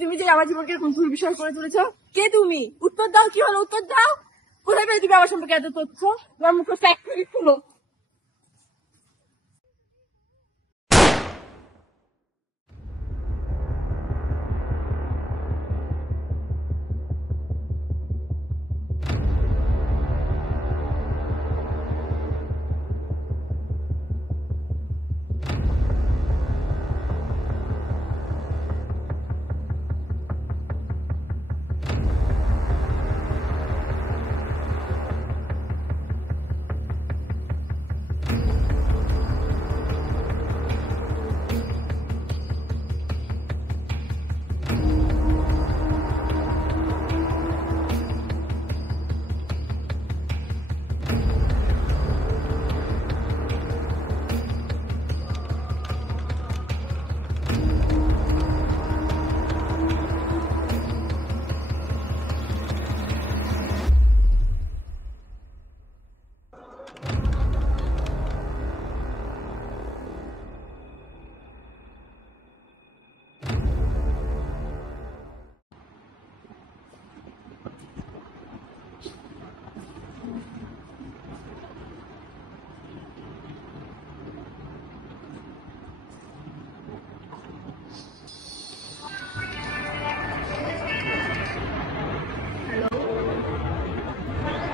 তুমি যে আমার জীবনকে এরকম ভুল বিষয় করে তুলেছো? কে তুমি? উত্তর দাও, কি হলো উত্তর দাও। কোথায় পেলে তুমি আমার সম্পর্কে এত তথ্য? তোমার মুখে ফ্যাক্টরি খুলো।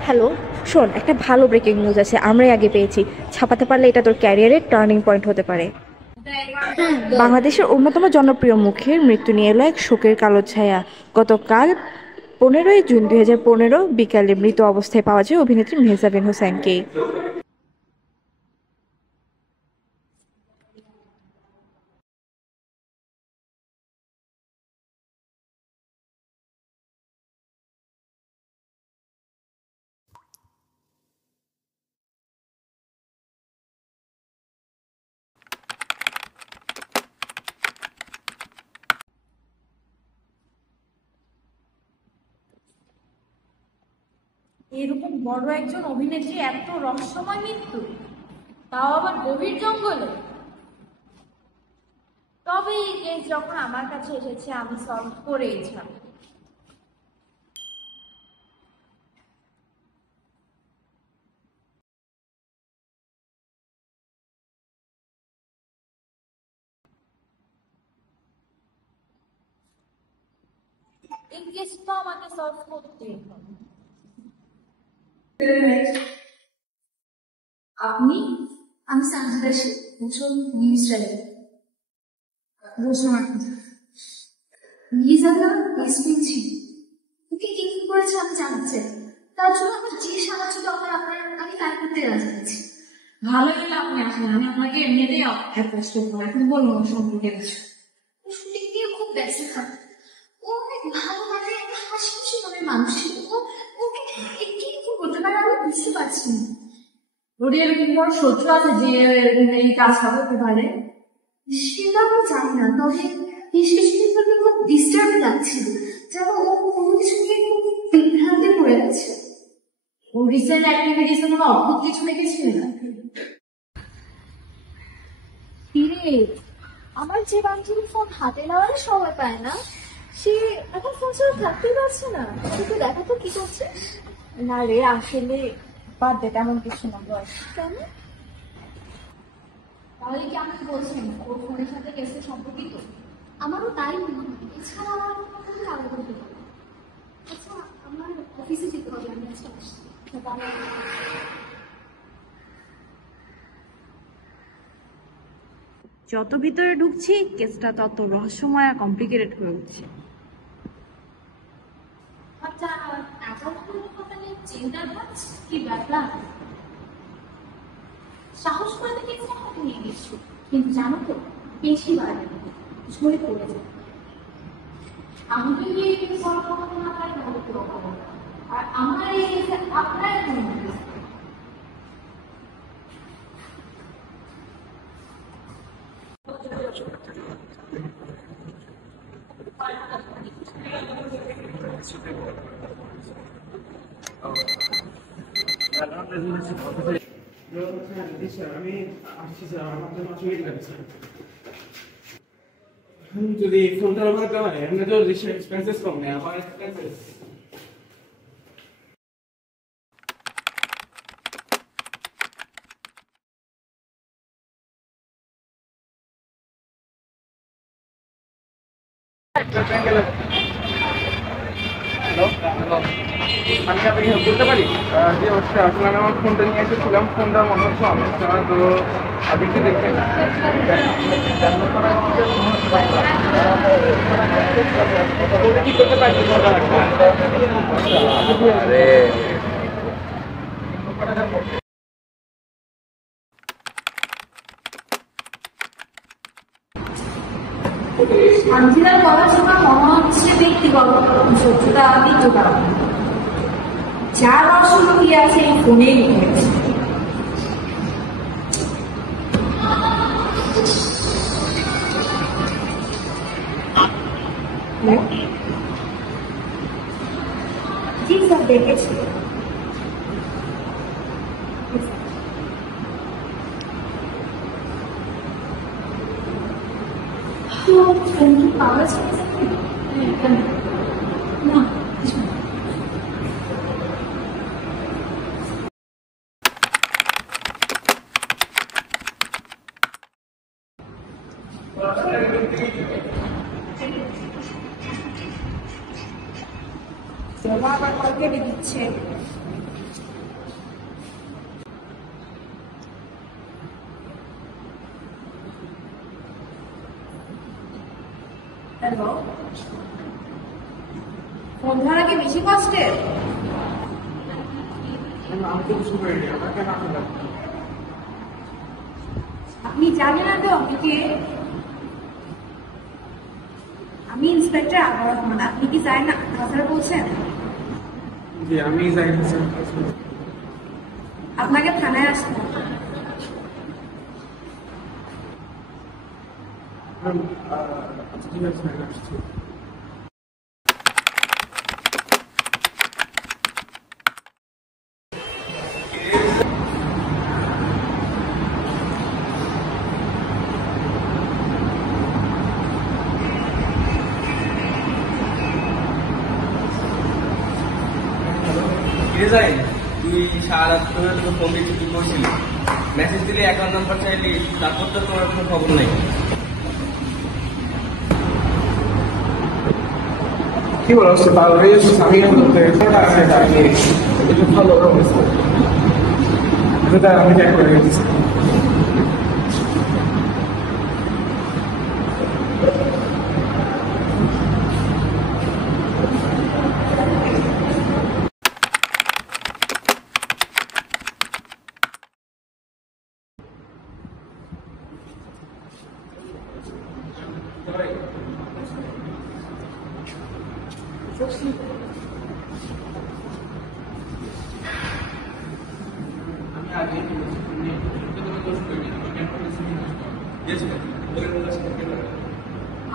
হ্যালো, শোন, একটা ভালো ব্রেকিং নিউজ আছে, আমরাই আগে পেয়েছি। ছাপাতে পারলে এটা তোর ক্যারিয়ারের টার্নিং পয়েন্ট হতে পারে। বাংলাদেশের অন্যতম জনপ্রিয় মুখের মৃত্যু নিয়ে এলো এক শোকের কালো ছায়া। গতকাল 15ই জুন 2015 বিকালে মৃত অবস্থায় পাওয়া যায় অভিনেত্রী মেহজাবিন হোসেনকে। এরকম বড় একজন অভিনেত্রী এত রহস্যময় মৃত্যু, তাও আবার গভীর জঙ্গলে। তবে এই কেস যখন আমার কাছে এসেছে আমি সলভ করেই ছাড়ব। এই কেসটা আমাকে সলভ করতেই হবে। আপনি? আমি সানজিদা শেখ, একজন নিউজ রাইটার। লিজানা এসপিজি ওকে কি করেছে আমি জানতে চাই। তার জন্য আমার যে সাহায্য দরকার আমি তাই করতে রাজি আছি। ভালো হলে আপনি আসেন, আমি আপনাকে এমনিতেই অ্যাডভাইস করবো। এখন বলুন সম্পর্কে কিছু। ও শুটিং নিয়ে খুব ব্যস্ত থাকে। ও অনেক ভালো, মানে হাসি খুশি মনের মানুষ ছিল। ওকে কি করতে পারে আমি বুঝতে পারছি না। ওর এরকম বড় শত্রু আছে যে এই কাজটা করতে পারে? সেটা আমি জানি না, তবে বেশ কিছুদিন ধরে খুব ডিস্টার্ব লাগছিল, যেন ও কোনো কিছু নিয়ে খুব বিভ্রান্তি পড়ে গেছে। ও রিসেন্ট অ্যাক্টিভিটিস কোনো অদ্ভুত কিছু দেখেছিল না? ফিরে আমার যে বান্ধবী ফোন হাতে নেওয়ার সময় পায় না, সে এখন ফোন ছাড়া থাকতেই পারছে না। তুই দেখা তো কি করছিস? না রে, আসলে বাদ দে, তেমন কিছু না। বয়স কেন? তাহলে কি আপনি বলছেন ওর ফোনের সাথে কেসে সম্পর্কিত? আমারও তাই মনে হয়। এছাড়া আমার কোনো কারণ করতে পারে। আচ্ছা, আমার অফিসে যেতে হবে, আমি আজকে আসছি। যত ভিতরে ঢুকছি কেসটা তত রহস্যময় আর কমপ্লিকেটেড হয়ে উঠছে। আচ্ছা, টাকা কথা চিন্তার কাজ কি ব্যাপার? সাহস করে তো কেসটা হাতে নিয়ে গেছি, কিন্তু জানো তো বেশি বাড়ে ঝরে পড়ে যায়। আমি তো এই সলভ করতে না পারি তাহলে কেউ হবে না। আর আমার এই আপনার আমি আসছি স্যার, আমার জন্য আসলে লাগছে। যদি ফোনটা ব্যবহার হয় এমনি তো এক্সপেন্সেস কম নেই আমার এক্সপেন্সেস আমি আপনাকে হেল্প করতে পারি? যে অবশ্যই আসলে আমি আমার ফোনটা নিয়ে এসেছিলাম, ফোনটা মনে হচ্ছে সমস্যা না, তো আপনি কি দেখেন কি করতে পারি? শান্তিদার কথা শোনা মনে হচ্ছে ব্যক্তিগত, সত্যতা বিদ্যুতা। যার রহস্য লুকিয়ে আছে এই ফোনেই লুকিয়েছে। জি স্যার, দেখেছি। ফোন কি পাওয়া যাচ্ছে না? কিছু না। আবার কল কেটে দিচ্ছে। হ্যালো, ফোন ধরা কি বেশি কষ্টের? আমি তো কিছু করিনি, আমার কেন আসলে আপনি জানেন না তো আমি কে? আমি ইন্সপেক্টর আবর রহমান। আপনি কি জানেন না হাজার বলছেন? জি আমি জানি আপনাকে থানায় আসতে হবে। ঠিক আছে আসছি। তুই সারা রাত ধরে তোর ফোন দিয়ে ছুটি করছিলি, মেসেজ দিলি, অ্যাকাউন্ট নাম্বার চাইলি, তারপর তো তোমার কোনো খবর নাই। কি বলো পাগল হয়ে যাচ্ছিস? আমি ভালো আমি চেক করে গেছি।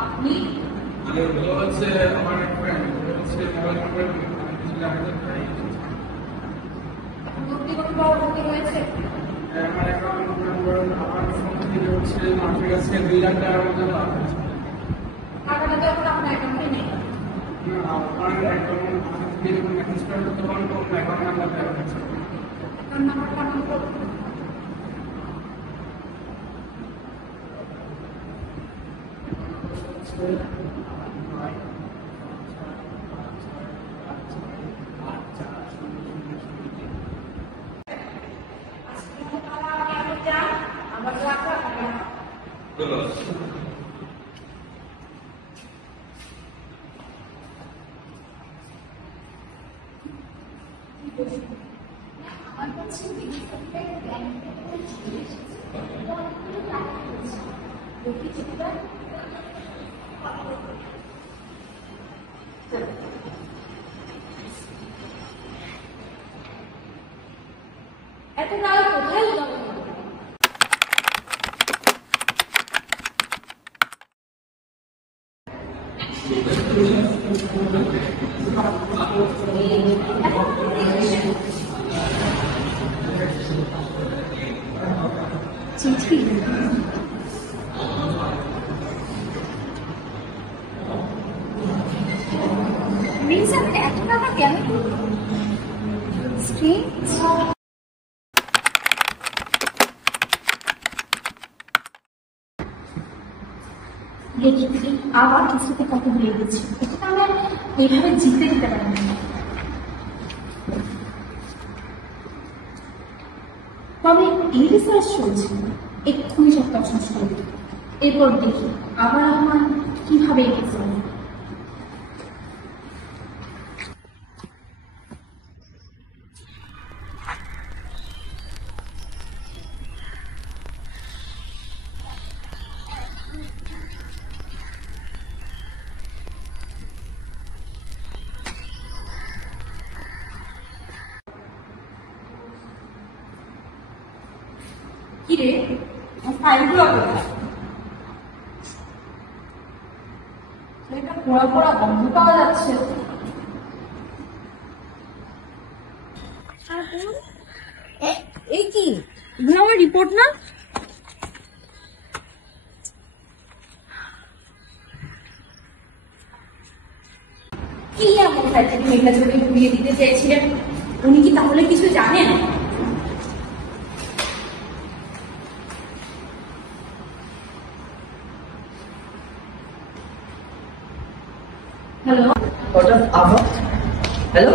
আপনি হচ্ছে আমার এক ফ্রেন্ড হচ্ছে মোবাইল নাম্বার ব্যক্তিগতভাবে ভর্তি হয়েছে। আমার অ্যাকাউন্ট নাম্বার আমার ফোন থেকে হচ্ছে মাঠের কাছে 2 লাখ টাকার মতো লাভ হয়েছে। টাকাটা তো এখন আপনার অ্যাকাউন্টে নেই। আমার অ্যাকাউন্ট থেকে যখন মেসেজ করেন তখন কোনো অ্যাকাউন্ট নাম্বার দেওয়া হয়েছে। অ্যাকাউন্ট নাম্বারটা আমাকে বলুন। এত রাত কোথায় উদাহরণ? চিঠি? দেখি আবার কিছুতে কত ভুলে গেছি, এটা তো আমরা এইভাবে জিতে দিতে পারি না। তবে এই রিসার্চ চলছে, এক্ষুনি সব তছনছ করে দিই। এরপর দেখি আবার আমার কিভাবে এগিয়ে চলে। কিরে ফাইলগুলো কোথায়? এটা পড়া পড়া বন্ধ পাওয়া যাচ্ছে। এই কি এগুলো আমার রিপোর্ট না? কি এমন সাইটে মেয়েটা ছবি ঘুরিয়ে দিতে চেয়েছিলেন? উনি কি তাহলে কিছু জানেন? হ্যালো, হঠাৎ আবার হ্যালো,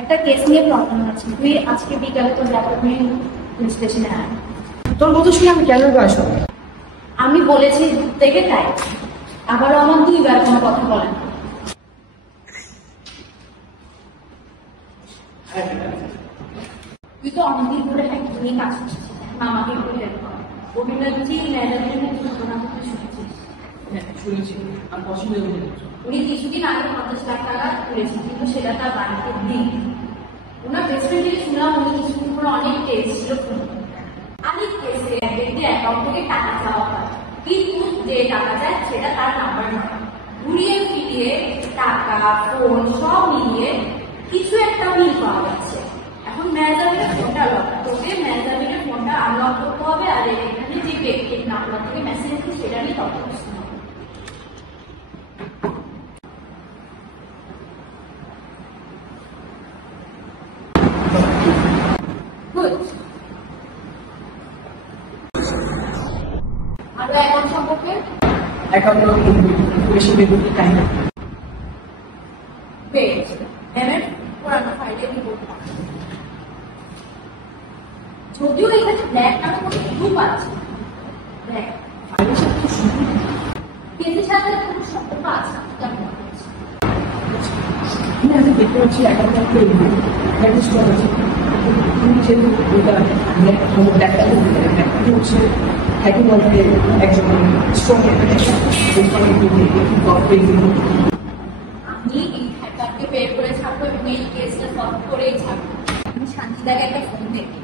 একটা কেস নিয়ে প্রবলেম আছে, তুই আজকে বিকালে তোর ল্যাপটপ নিয়ে পুলিশ স্টেশনে আয়। তোর কথা শুনে আমি কেন আসো? আমি বলেছি থেকে তাই, আবারও আমার 2 বার কোনো কথা বলেন না। তুই তো অনেকদিন ধরে একটা নিয়ে কাজ করছিস, মামাকে একটু হেল্প কর। অভিনেত্রী ম্যাডামের ঘটনা কথা শুনেছিস? শুনেছি, আমি পছন্দ করি। উনি কিছুদিন আগে 50 লাখ টাকা তুলেছেন, কিন্তু সেটা তার বাড়িতে নেই। ওনার বেস্ট ফ্রেন্ড থেকে শুনলাম উনি কিছুদিন পরে অনেক কেস ছিল, অনেক কেসে এক ব্যক্তির অ্যাকাউন্ট থেকে টাকা চাওয়া হয়, কিন্তু যে টাকা যায় সেটা তার নাম্বার নয়। ঘুরিয়ে ফিরিয়ে টাকা, ফোন সব মিলিয়ে কিছু একটা মিল পাওয়া যাচ্ছে। এখন ম্যানেজারের ফোনটা লক, তোকে ম্যানেজারের ফোনটা আনলক করতে হবে, আর এখানে যে ব্যক্তির নাম্বার থেকে মেসেজ আছে সেটা নিয়ে তথ্য দিতে হবে। আরো অ্যাকাউন্ট সম্পর্কে এখন বেশি বেগুনি কাহিনী পেজ ম্যামের পুরানো ফাইলে রিপোর্ট, যদিও এখানে ব্ল্যাক নামে কোনো গ্রুপ আছে, ব্ল্যাক পেজের সাথে কোনো সম্পর্ক আছে কেমন হচ্ছে? আমি দেখতে পাচ্ছি একান্ত ম্যানেজ করা হচ্ছে। যেহেতু দেখা হচ্ছে হ্যাকিং বলতে একজন স্ট্রং আমি এই হ্যাকারকে বের করে ছাড়বো এবং এই কেসটা সলভ করেই ছাড়বো। আমি শান্তিদাকে একটা ফোন দেখি।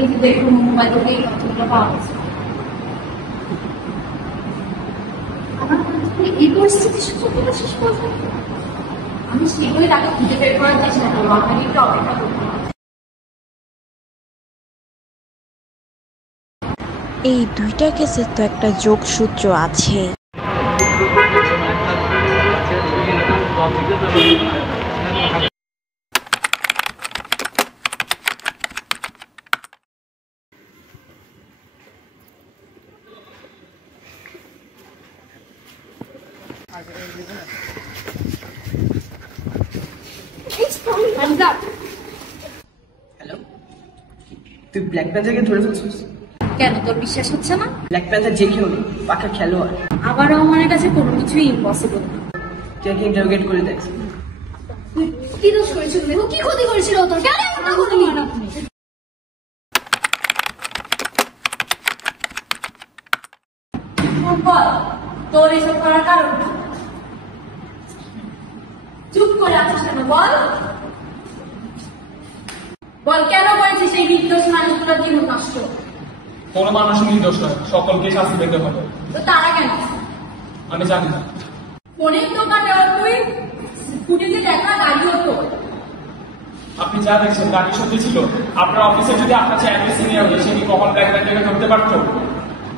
এই যে দেখুন মোবাইল থেকে এই তথ্যগুলো পাওয়া গেছে। আমার এই পরিস্থিতি শেষ পর্যন্ত আমি শীঘ্রই তাকে খুঁজে বের করার চেষ্টা করবো, আপনাকে একটু অপেক্ষা করতে হবে। এই দুইটা কেসের তো একটা যোগসূত্র আছে। হ্যালো, তুই ব্ল্যাক প্যান্থারকে ধরে ফেলছিস? কেন তোর বিশ্বাস হচ্ছে না? ব্ল্যাক প্যান্থার যে কেউ নেই, পাকা খেলোয়াড়। আবার রহমানের কাছে কোনো কিছুই ইম্পসিবল না। তুই একে ইন্টারোগেট করে দেখ। কি দোষ করেছিল দেখো, কি ক্ষতি করেছিল তোর? কেন এমন ক্ষতি করেন আপনি? বল তোর এসব করার কারণ কি? চুপ করে আছিস কেন? বল বল কেন করেছিস এই নির্দোষ মানুষগুলোর জীবন নষ্ট? কোনো মানুষ নির্দোষ নয়, সকলকে শাস্তি পেতে হবে। তো তারা কেন? আমি জানি না। ফোনের দোকানে তুই ফুটেজে দেখা গাড়ি হতো, আপনি যা দেখছেন তা কি সত্যি ছিল? আপনার অফিসে যদি আপনার চেয়ে একজন সিনিয়র হতো, সে কি কখন ব্ল্যাক ব্যাংকে ধরতে পারতো?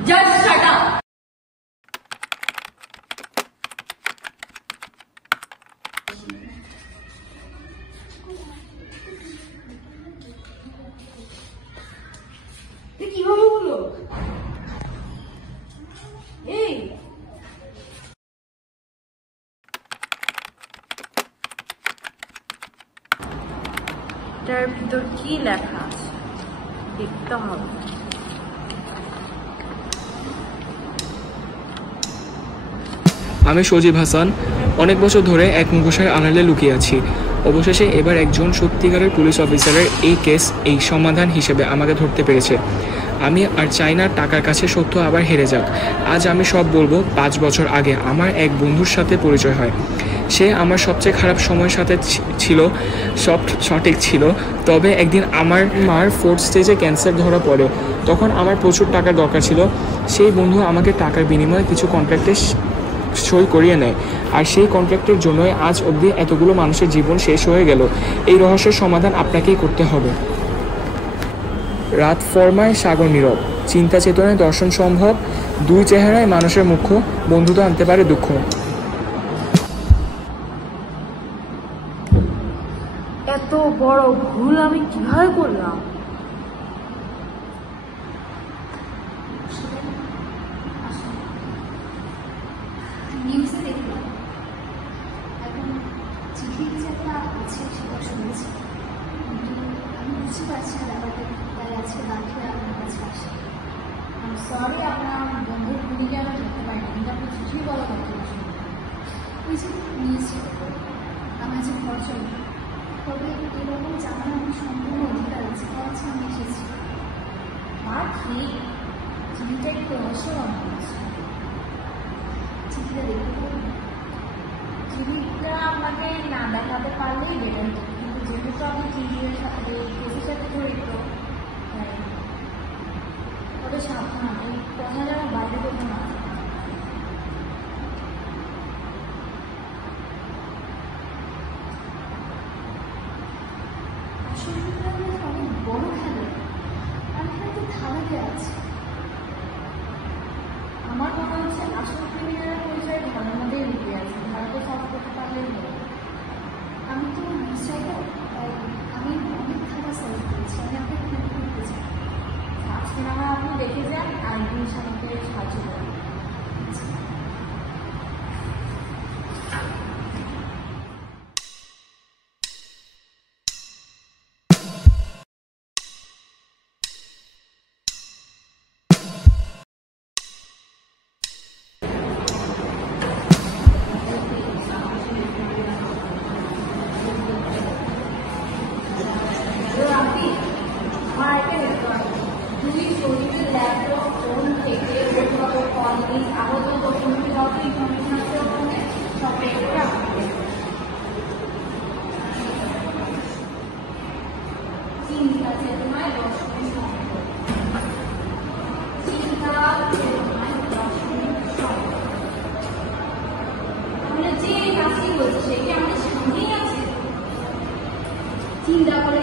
Just shut up. কিভাবে হলো? এই এটার ভিতর কি লেখা আছে দেখতে হবে। আমি সজীব হাসান, অনেক বছর ধরে এক মুখোশের আড়ালে লুকিয়ে আছি। অবশেষে এবার একজন সত্যিকারের পুলিশ অফিসারের এই কেস এই সমাধান হিসেবে আমাকে ধরতে পেরেছে। আমি আর চাই না টাকার কাছে সত্য আবার হেরে যাক। আজ আমি সব বলবো। 5 বছর আগে আমার এক বন্ধুর সাথে পরিচয় হয়। সে আমার সবচেয়ে খারাপ সময়ের সাথে ছিল, সব সঠিক ছিল। তবে একদিন আমার মার 4th স্টেজে ক্যান্সার ধরা পড়ে। তখন আমার প্রচুর টাকার দরকার ছিল। সেই বন্ধু আমাকে টাকার বিনিময়ে কিছু কন্ট্রাক্টে সই করিয়ে নেয়, আর সেই কন্ট্রাক্টের জন্যই আজ অবধি এতগুলো মানুষের জীবন শেষ হয়ে গেল। এই রহস্যের সমাধান আপনাকেই করতে হবে। রাত ফরমায় সাগর নীরব, চিন্তা চেতনায় দর্শন সম্ভব, দুই চেহারায় মানুষের মুখ্য, বন্ধুত্ব আনতে পারে দুঃখ। এত বড় ভুল আমি কিভাবে করলাম? নিউজে দেখলাম এখন চিঠির যে একটা আছে সেটা শুনেছি, কিন্তু আমি বুঝতে পারছি না ব্যাপারটা তাই আছে বাকি আপনার কাছে আসে। আমি সরি, আপনার বন্ধুর ভূমিকা আমি ধরতে পারি না, কিন্তু আপনি চিঠি বলা কথা ওই যে নিয়েছি আমার যে ফর্চুন, তবে এরকম জানার আমার সম্পূর্ণ অধিকার আছে, তাই আছে আমি এসেছি। আর কি চিঠিটা একটু রহস্য আছে, চিঠিটা দেখতে পারবেন? চিঠিটা আপনাকে না দেখাতে পারলেই বেটার হতো, কিন্তু যেহেতু আপনি চিঠির সাথে কেসের সাথে জড়িত, তবে সাবধান, এই কথা যেন বাইরে করতে না। আসলে অনেক বড় খেলা, আমি হয়তো ধারাতে আছি। আমার মনে হচ্ছে আসল ক্রিমিনাল পরিচয় ধারার মধ্যেই লুকিয়ে আছে, ধারাতে সলভ করতে পারলেই হলো। আমি তো নিশ্চয়, তাই আমি অনেক ধারা সলভ করেছি, আমি আপনাকে হেল্প করতে চাই। সিনেমা আপনি দেখে যান আর জিনিস আমাকে সাহায্য করেন। চিন্তা করে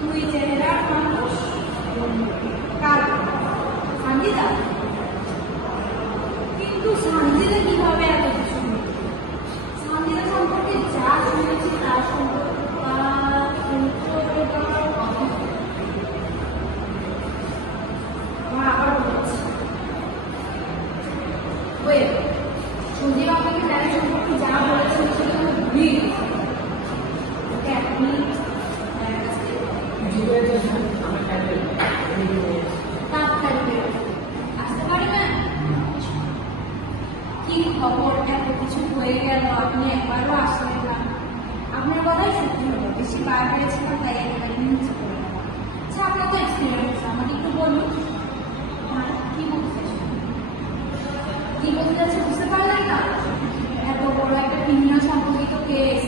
দুই চেহারা মানুষ সঞ্জিতা, কিন্তু সঞ্জিতা কিভাবে এত কিছু? সঞ্জিতা সম্পর্কে যা শুনেছি তার সম্পর্কে আমার আবার বলছি সঞ্জীব আপনাকে তার সম্পর্কে যা বলেছেন সেটা আমি ভুলে গেছি। আপনি আসতে পারবেন? কি খবর? এত কিছু হয়ে গেল, আপনি একবারও আসলেন না। আপনার কথাই সত্যি হলো, বেশি বার হয়েছিলাম তাই একবার নিচে করে নেওয়া। আচ্ছা, আপনার তো এক্সপিরিয়েন্স, আমাকে একটু বলুন কি বলতে কি বলতে যাচ্ছে, বুঝতে পারলেন না? এত বড় একটা ক্রিমিনাল সম্পর্কিত কেস,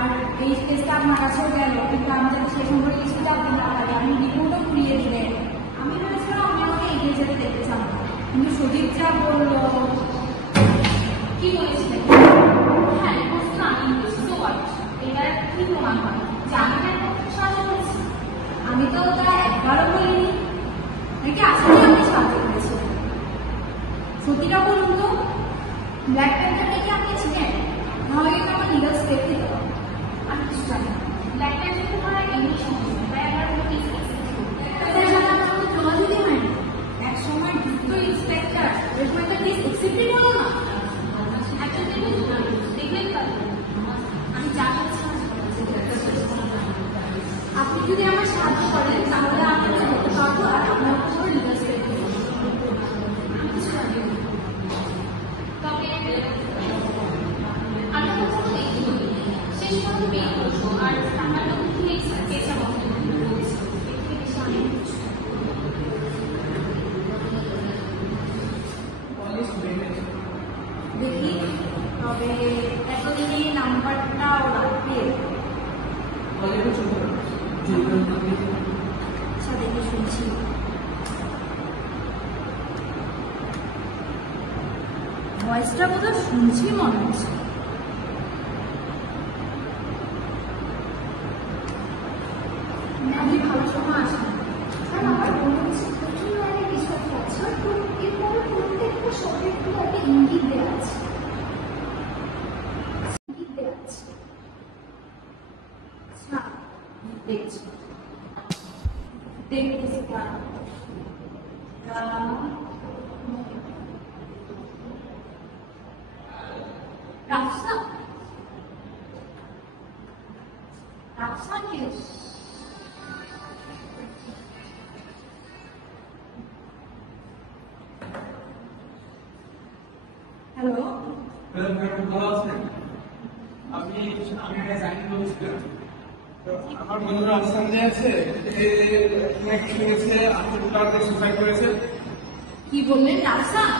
আর এই কেসটা আপনার কাছেও গেল, কিন্তু আমি যাতে সেই সম্পর্কে কিছু জানতে না পারি, আমি রিপোর্টও ঘুরিয়ে দিলেন। আমি ভেবেছিলাম আপনি আমাকে এগিয়ে যেতে দেখতে চান, কিন্তু সুদীপ যা বললো। কি বলেছিলেন? হ্যাঁ, রিপোর্ট তো আমি তো ওটা একবারও বলিনি। নাকি আসলে আপনি সাহায্য করেছিলেন? সত্যিটা বলুন তো, ব্ল্যাক প্যান্থারটা কি আপনি ছিলেন? নাহলে কিন্তু আমার লিগাল স্টেপ দিতে হবে। আমি কিছু জানি না। ব্ল্যাক প্যান্থার তোমার এমনি সমস্যা, তাই আমার কোনো কিছু যোগাযোগই হয়নি। এক সময় দুটো ইন্সপেক্টর এরকম একটা কেস এক্সেপ্টই হলো না। একজন দেখলেন আমি যা করছি আপনি যদি আমার সাহায্য করেন তাহলে আমি করতে পারবো আর আপনার উপর লিগাল স্টেপ দেবো। আমি কিছু জানি না। তবে আমি কখনো দেখিনি শেষ পর্যন্ত বিয়ে করবো আর আমার লক্ষ্যে কেসা বন্ধ দেখি। তবে এতদিনই নাম্বারটাও লাগবে। আচ্ছা দেখে শুনছি। ভয়েসটা বোধহয় শুনছি মনে হচ্ছে। আপনি ভালো সময় আসেন। আমার মনে হচ্ছে প্রচুর অনেক বিশ্বাস আছে, তো এরপর প্রত্যেকটা শব্দের একটা ইঙ্গিত দেওয়া আছে। আচ্ছা দেখছি দেখতেছি রাফসান রাফসান কে? হ্যালো আমার বন্ধুরা আসাম যে আছে নাকি শুনেছে আত্মহত্যা সুসাইড করেছে। কি বললেন রাফসান?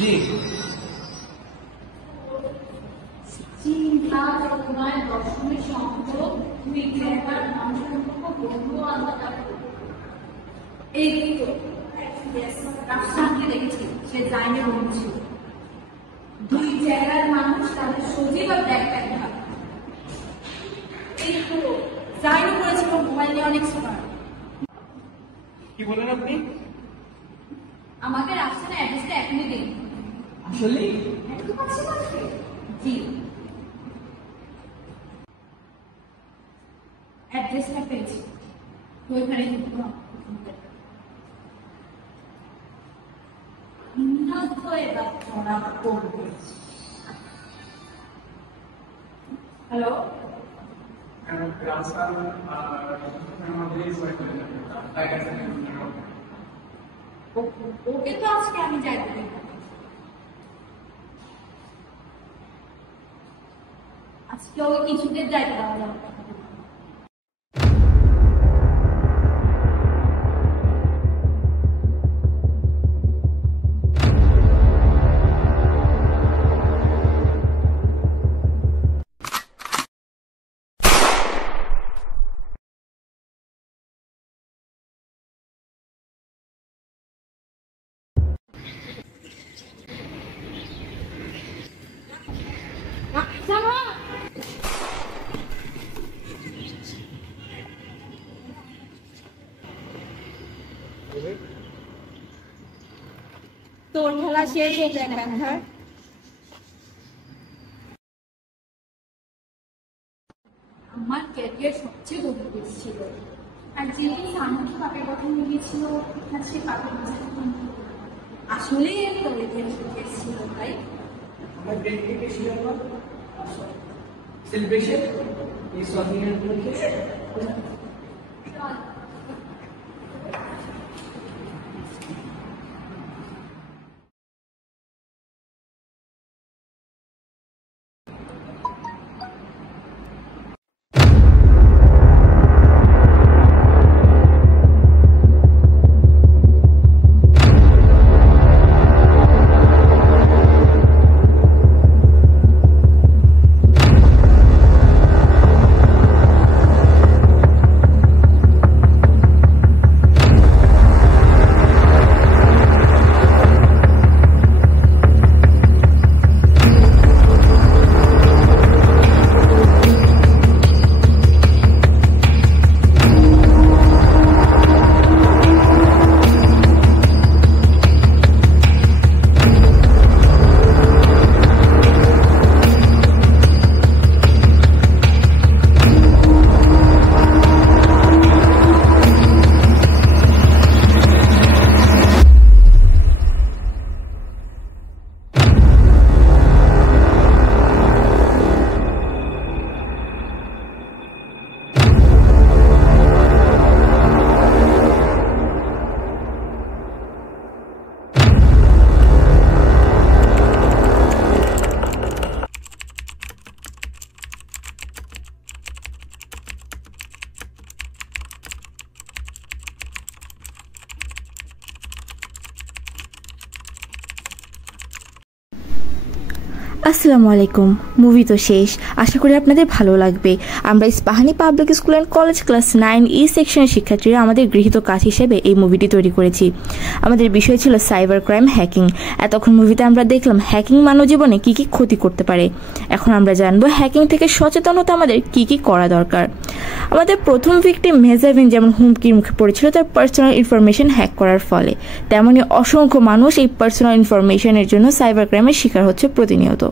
জি চিন্তা চেতনায় দর্শনের সংযোগ দুই জায়গার মানুষের বন্ধু আলাদা। এই তো রাফসানকে দেখেছি, সে জাইনে বন্ধু ছিল। দুই জায়গার মানুষ তাদের সজীব আর ব্ল্যাক প্যান্থার। এই তো জাইনও করেছিল মোবাইল নিয়ে অনেক সময়। কি বলেন আপনি? আমাকে রাফসানের অ্যাড্রেসটা এখনই দিন। আসলে জি অ্যাড্রেসটা পেয়েছি, তো ওইখানে তো এবার ধরা পড়বে। হ্যালো ওকে তো আজকে আমি যাইতে দেব। আজকে ওই কিছুদের যাইতে দেওয়া যাবে। তোর খেলা শেষ হয়ে যায় না প্যান্থার। আমার ক্যারিয়ার সবচেয়ে গভীর ছিল, আর যেদিন আমাকে পাপের কথা মিলিয়েছিল আর সে পাপের আসলেই এর ক্যারিয়ার ছিল। তাই আমার ব্রেক থেকে ছিল সেলিব্রেশন এই সদিনের আসসালামু আলাইকুম। মুভি তো শেষ, আশা করি আপনাদের ভালো লাগবে। আমরা Ispahani public school and college class 9E সেকশনের শিক্ষার্থীরা আমাদের গৃহীত কাজ হিসেবে এই মুভিটি তৈরি করেছি। আমাদের বিষয় ছিল সাইবার ক্রাইম, হ্যাকিং। এতক্ষণ মুভিতে আমরা দেখলাম হ্যাকিং মানব জীবনে কী কী ক্ষতি করতে পারে। এখন আমরা জানবো হ্যাকিং থেকে সচেতন হতে আমাদের কী কী করা দরকার। আমাদের প্রথম ভিকটিম মেহজাবিন যেমন হুমকির মুখে পড়েছিল তার পার্সোনাল ইনফরমেশন হ্যাক করার ফলে, তেমনি অসংখ্য মানুষ এই পার্সোনাল ইনফরমেশনের জন্য সাইবার ক্রাইমের শিকার হচ্ছে প্রতিনিয়ত।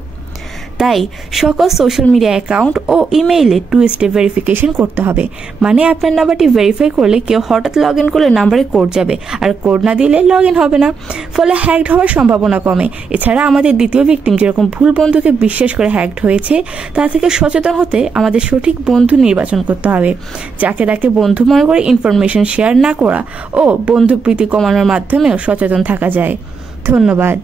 তাই সকল সোশ্যাল মিডিয়া অ্যাকাউন্ট ও ইমেইলে 2 স্টেপ ভেরিফিকেশন করতে হবে। মানে আপনার নাম্বারটি ভেরিফাই করলে কেউ হঠাৎ লগ ইন করলে নাম্বারে কোড যাবে, আর কোড না দিলে লগ ইন হবে না, ফলে হ্যাকড হওয়ার সম্ভাবনা কমে। এছাড়া আমাদের দ্বিতীয় ভিকটিম যেরকম ভুল বন্ধুকে বিশ্বাস করে হ্যাকড হয়েছে তা থেকে সচেতন হতে আমাদের সঠিক বন্ধু নির্বাচন করতে হবে, যাকে তাকে বন্ধু মনে করে ইনফরমেশন শেয়ার না করা ও বন্ধুপ্রীতি কমানোর মাধ্যমেও সচেতন থাকা যায়। ধন্যবাদ।